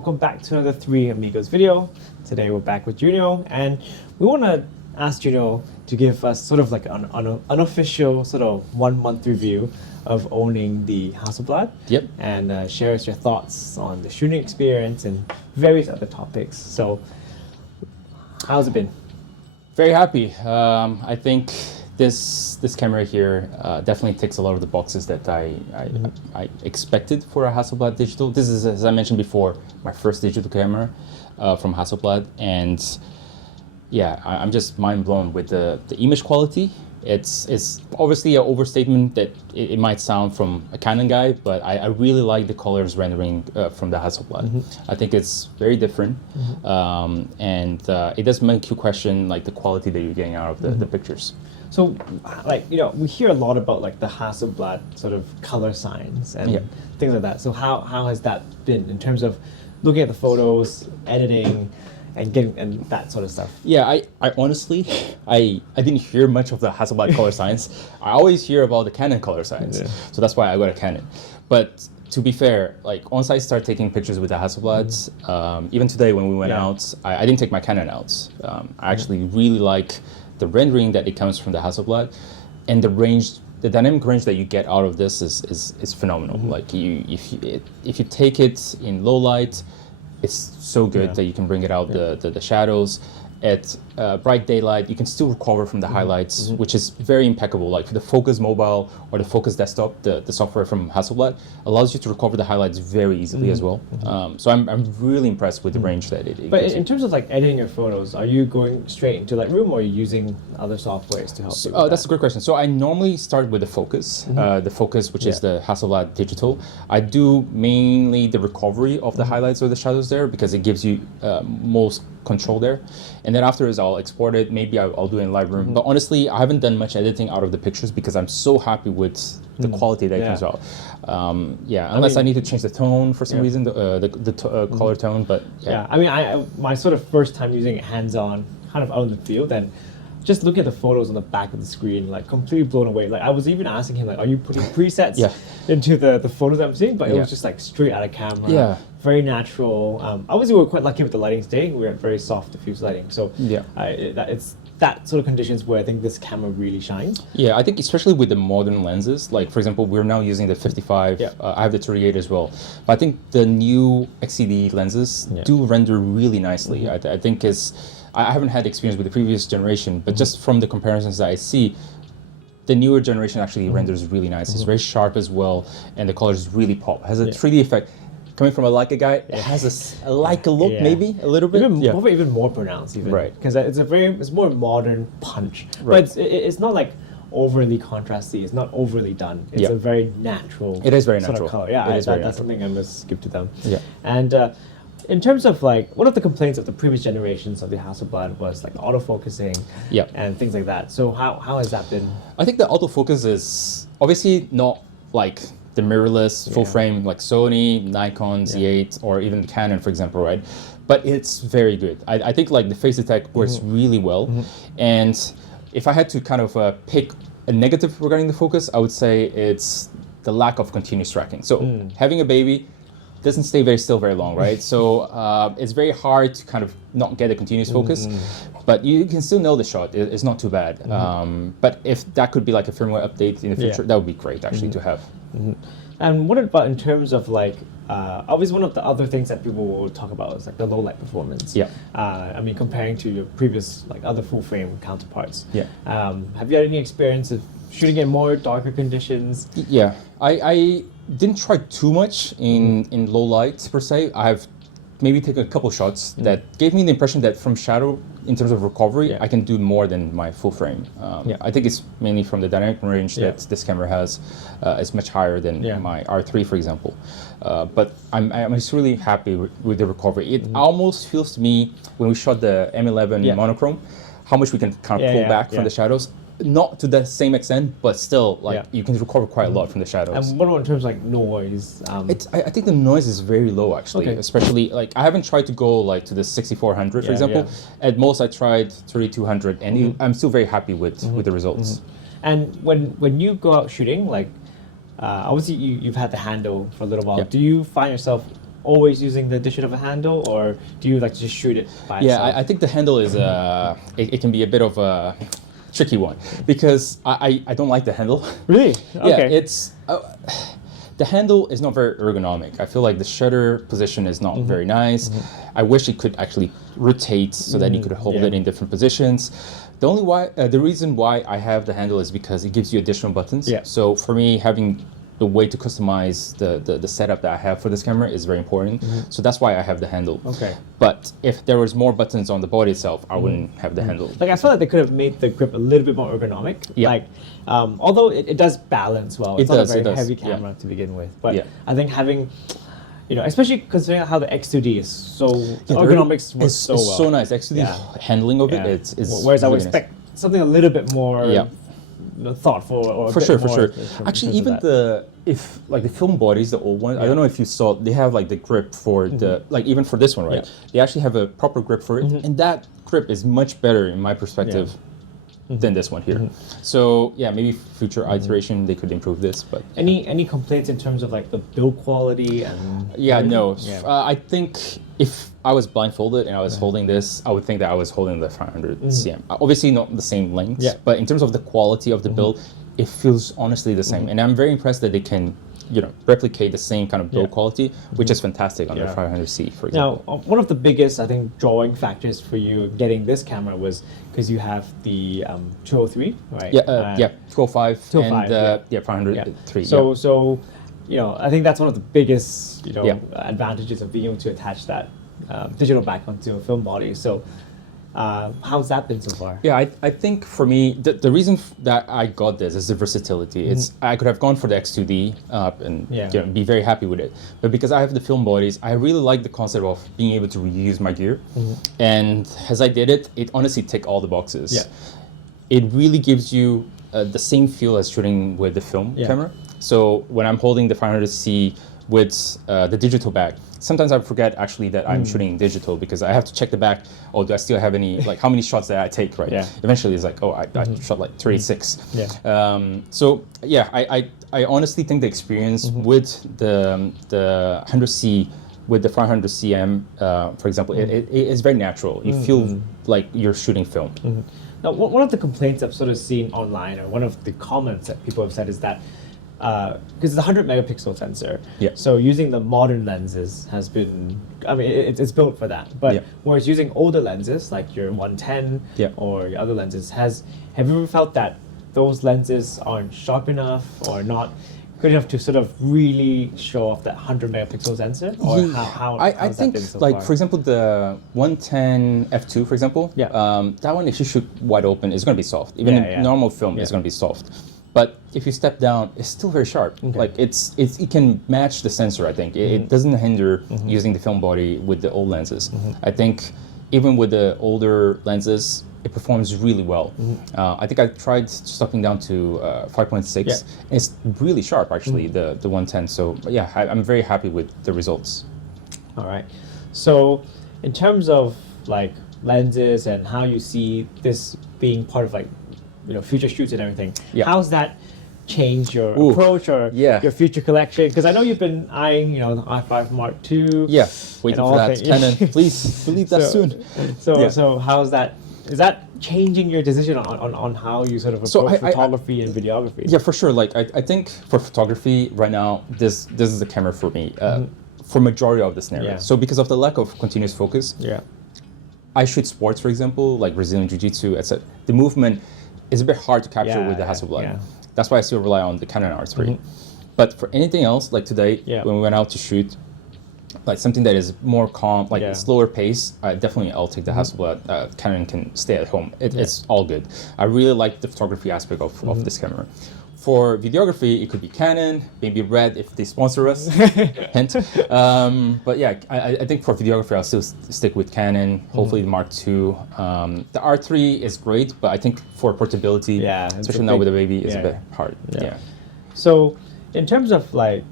welcome back to another Three Amigos video. Today we're back with Junio, and we want to ask Junio to give us sort of like an unofficial sort of 1 month review of owning the Hasselblad. Yep. And share us your thoughts on the shooting experience and various other topics. So, how's it been? Very happy. I think this camera here definitely ticks a lot of the boxes that I expected for a Hasselblad digital. This is, as I mentioned before, my first digital camera from Hasselblad, and yeah, I'm just mind blown with the image quality. It's obviously an overstatement that it might sound from a Canon guy, but I really like the colors rendering from the Hasselblad. I think it's very different, and it does make you question like the quality that you're getting out of the pictures. So, like, you know, we hear a lot about like the Hasselblad sort of color science and things like that. So how has that been in terms of looking at the photos, editing, and getting and that sort of stuff? Yeah, I honestly, I didn't hear much of the Hasselblad color science. I always hear about the Canon color science, so that's why I got a Canon. But to be fair, like once I start taking pictures with the Hasselblads, even today when we went out, I didn't take my Canon out. I actually really like the rendering that it comes from the Hasselblad, and the range, the dynamic range that you get out of this is phenomenal. Like if you take it in low light, it's so good that you can bring it out the shadows. At bright daylight, you can still recover from the highlights, which is very impeccable. Like the Focus Mobile or the Focus Desktop, the software from Hasselblad allows you to recover the highlights very easily as well. So I'm really impressed with the range that it But gives in terms of like editing your photos, are you going straight into Lightroom or are you using other softwares to help you with that's a great question. So I normally start with the Focus, which is the Hasselblad Digital. I do mainly the recovery of the highlights or the shadows there because it gives you most control there. And then afterwards I'll export it. Maybe I'll do it in Lightroom. But honestly, I haven't done much editing out of the pictures because I'm so happy with the quality that comes out. Unless I need to change the tone for some reason, the color tone. But I mean, my sort of first time using it hands-on, kind of out in the field, and just looking at the photos on the back of the screen, like completely blown away. Like I was even asking him, like, are you putting presets into the photos that I'm seeing? But it was just like straight out of camera. Very natural. Obviously, we were quite lucky with the lighting today. We had very soft diffuse lighting. So it's that sort of conditions where I think this camera really shines. Yeah, I think especially with the modern lenses, like for example, we're now using the 55. I have the 38 as well. But I think the new XCD lenses do render really nicely. I think I haven't had experience with the previous generation, but just from the comparisons that I see, the newer generation actually renders really nice. It's very sharp as well, and the colors really pop. It has a 3D effect. Coming from a Leica guy, it has a Leica Look, maybe a little bit. Even more pronounced, right? Because it's more modern punch, but it's not like overly contrasty. It's not overly done. It's a very natural. It is very sort natural. Of color. Yeah, that's something I must give to them. Yeah, and. In terms of like, one of the complaints of the previous generations of the Hasselblad was like autofocusing and things like that. So how has that been? I think the autofocus is obviously not like the mirrorless full frame like Sony, Nikon, Z8, or even Canon, for example, right? But it's very good. I think like the face detect works really well. And if I had to kind of pick a negative regarding the focus, I would say it's the lack of continuous tracking. So having a baby doesn't stay very still very long, right? So it's very hard to kind of not get a continuous focus, but you can still know the shot. It's not too bad. But if that could be like a firmware update in the future, that would be great actually to have. And what about in terms of like, obviously one of the other things that people will talk about is like the low light performance. I mean, comparing to your previous like other full frame counterparts. Have you had any experience of shooting in more darker conditions? Yeah, I didn't try too much in low light per se. I've maybe taken a couple shots that gave me the impression that from shadow, in terms of recovery, I can do more than my full frame. I think it's mainly from the dynamic range that this camera has. It's much higher than my R3, for example. But I'm just really happy with the recovery. It almost feels to me, when we shot the M11 monochrome, how much we can kind of pull back from the shadows. Not to the same extent, but still, like you can recover quite a lot from the shadows. And what about in terms of like noise? I think the noise is very low actually, especially like I haven't tried to go like to the 6400 for example. At most I tried 3200, and I'm still very happy with the results. And when you go out shooting, like obviously you've had the handle for a little while. Do you find yourself always using the addition of a handle, or do you like to just shoot it by Yeah, itself? I think the handle is it can be a bit of a tricky one because I don't like the handle. Really? Yeah, Okay. it's the handle is not very ergonomic. I feel like the shutter position is not very nice. I wish it could actually rotate so that you could hold it in different positions. The reason why I have the handle is because it gives you additional buttons. Yeah. So for me, having the way to customize the setup that I have for this camera is very important. So that's why I have the handle. Okay. But if there was more buttons on the body itself, I wouldn't have the handle. Like I feel like they could have made the grip a little bit more ergonomic. Yeah. Like, although it does balance well. It's It not does, a very it does, heavy yeah. camera to begin with. But Yeah. I think having, especially considering how the X2D is so Yeah, ergonomics works it's so well. so nice. Actually, Yeah. the handling of Yeah. it, it's Whereas I would really nice. expect something a little bit more Yeah. thoughtful or a For bit sure, for more sure. in terms Actually, of even that. the film bodies, the old ones, I don't know if you saw, they have like the grip for the, like even for this one, right? Yeah. They actually have a proper grip for it. And that grip is much better in my perspective than this one here. So yeah, maybe future iteration, they could improve this, but. Any complaints in terms of like the build quality and Yeah, no. Yeah. I think if I was blindfolded and I was holding this, I would think that I was holding the 500 cm. Obviously not the same length, Yeah. but in terms of the quality of the build, it feels honestly the same. And I'm very impressed that they can, replicate the same kind of build Yeah. quality, which is fantastic on Yeah. the 500C, for example. Now, one of the biggest, I think, drawing factors for you getting this camera was because you have the 203, right? Yeah, 205 205, and 503. So, I think that's one of the biggest, Yeah. advantages of being able to attach that digital back onto a film body. So, how's that been so far? Yeah, I think for me, the reason that I got this is the versatility. It's I could have gone for the X2D and be very happy with it. But because I have the film bodies, I really like the concept of being able to reuse my gear. And as I did it, it honestly ticked all the boxes. Yeah. It really gives you the same feel as shooting with the film camera. So when I'm holding the 500C with the digital bag, sometimes I forget actually that I'm shooting digital because I have to check the back. Oh, do I still have any, like how many shots did I take, right? Yeah. Eventually it's like, oh, I shot like 36. Yeah. So yeah, I honestly think the experience with the 100C, with the 500cm, for example, it is very natural. You feel like you're shooting film. Now, one of the complaints I've sort of seen online, or one of the comments that people have said is that because it's a 100 megapixel sensor, so using the modern lenses has been, it's built for that. But whereas using older lenses like your 110 or your other lenses, have you ever felt that those lenses aren't sharp enough or not good enough to sort of really show off that 100 megapixel sensor? Or I how's think, that been so like far? for example, the 110 f2, for example, that one if you shoot wide open, it's going to be soft. Even in normal film, it's going to be soft. But if you step down, it's still very sharp. Like it can match the sensor. I think it doesn't hinder using the film body with the old lenses. I think even with the older lenses, it performs really well. I think I tried stopping down to 5.6. It's really sharp actually, the 110. So yeah, I'm very happy with the results. All right. So in terms of like lenses and how you see this being part of like future shoots and everything, how's that change your approach or your future collection? Because I know you've been eyeing the i5 Mark II. Yeah, waiting for that. Canon, please believe that soon. So how's that? Is that changing your decision on how you sort of approach photography and videography? Yeah, for sure. Like I think for photography right now, this is the camera for me for majority of the scenarios. So because of the lack of continuous focus, I shoot sports, for example, like Brazilian Jiu-Jitsu, etc. The movement is a bit hard to capture with the Hasselblad. That's why I still rely on the Canon R3. But for anything else, like today, when we went out to shoot, like something that is more calm, like slower pace, I'll take the Hasselblad. Canon can stay at home. It's all good. I really like the photography aspect of this camera. For videography, it could be Canon, maybe Red if they sponsor us, hint. But yeah, I think for videography, I'll still stick with Canon, hopefully the Mark II. The R3 is great, but I think for portability, especially now with a baby, is a bit hard. Yeah. So in terms of like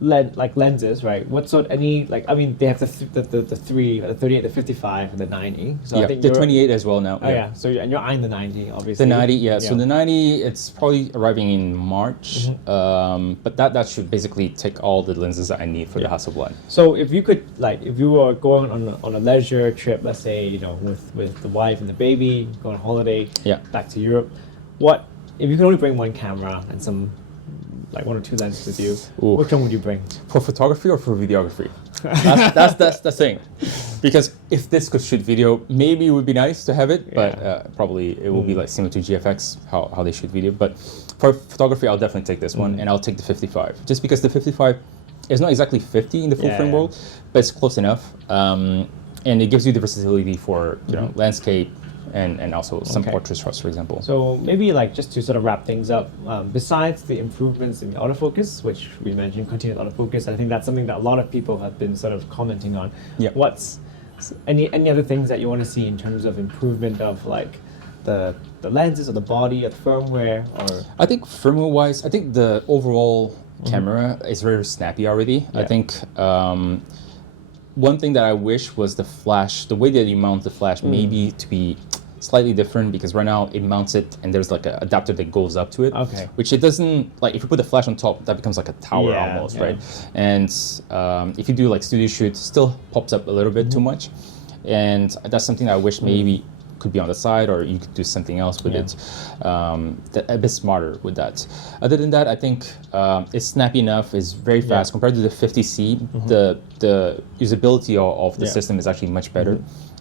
lenses, right? What sort any like? I mean, they have the 38, the 55, and the 90. So yeah, I think the 28 as well now. Oh yeah. So and you're eyeing the 90, obviously. The 90, yeah. So the 90, it's probably arriving in March. But that should basically take all the lenses that I need for the Hasselblad. So if you could, like, if you were going on a leisure trip, let's say, you know, with the wife and the baby, going on holiday, back to Europe, what if you could only bring one camera and some, like, one or two lenses with you? Ooh. Which one would you bring? For photography or for videography? That's the thing. Because if this could shoot video, maybe it would be nice to have it, but probably it will be like similar to GFX, how they shoot video. But for photography, I'll definitely take this one, and I'll take the 55. Just because the 55 is not exactly 50 in the full frame world, but it's close enough. And it gives you the versatility for, you know, landscape, and also some portrait shots, for example. So maybe, like, just to sort of wrap things up, besides the improvements in the autofocus, which we mentioned, continuous autofocus, I think that's something that a lot of people have been sort of commenting on. What's any other things that you want to see in terms of improvement of, like, the lenses or the body or the firmware? Or I think firmware-wise, I think the overall camera is very snappy already. I think one thing that I wish was the flash, the way that you mount the flash, maybe to be slightly different, because right now it mounts it and there's like an adapter that goes up to it, which it doesn't, like, if you put the flash on top, that becomes like a tower almost, right? And if you do like studio shoot, still pops up a little bit too much, and that's something I wish maybe could be on the side, or you could do something else with it, a bit smarter with that. Other than that, I think it's snappy enough, it's very fast compared to the 50C. The usability of the system is actually much better.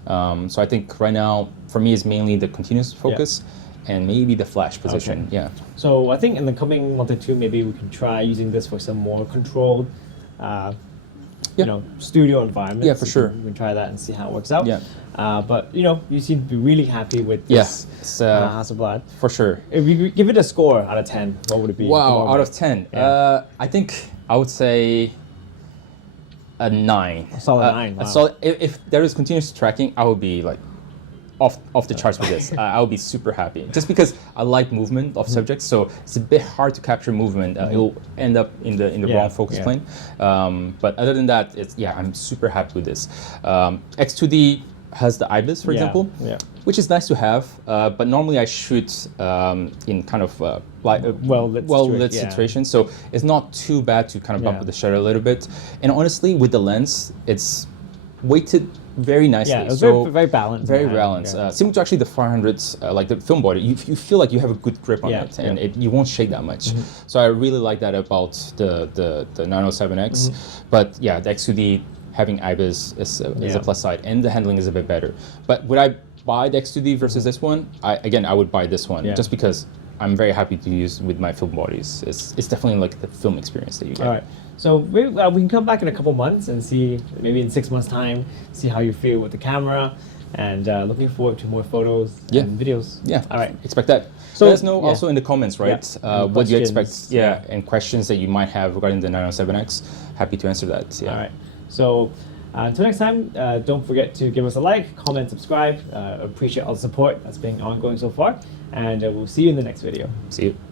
So I think right now, for me, it's mainly the continuous focus and maybe the flash position. So I think in the coming month or two, maybe we can try using this for some more controlled, you know, studio environments. Yeah, for sure. We can try that and see how it works out. But, you know, you seem to be really happy with this Hasselblad. For sure. If you give it a score out of 10, what would it be? Wow, out of 10. I think I would say a 9. A solid 9. Wow. So if there is continuous tracking, I would be like off the charts with this. I would be super happy, just because I like movement of subjects. So it's a bit hard to capture movement. It will end up in the wrong focus plane. But other than that, I'm super happy with this. X2D has the IBIS, for example, which is nice to have. But normally I shoot in kind of well-lit situation, so it's not too bad to kind of bump up the shutter a little bit. And honestly, with the lens, it's weighted very nicely. Yeah, it's very balanced. Very balanced. Similar to actually the 500s, like the film body, you feel like you have a good grip on it, and you won't shake that much. So I really like that about the 907X. But yeah, the X2D having IBIS is a plus side, and the handling is a bit better. But would I buy the X2D versus this one? I would buy this one, just because I'm very happy to use with my film bodies. It's definitely like the film experience that you get. All right. So we can come back in a couple months and see, maybe in 6 months' time, see how you feel with the camera, and looking forward to more photos and videos. Yeah. All right. Expect that. So let us know also in the comments, right? What you expect, and questions that you might have regarding the 907X. Happy to answer that. All right. So until next time, don't forget to give us a like, comment, subscribe. Appreciate all the support that's been ongoing so far, and we'll see you in the next video. See you.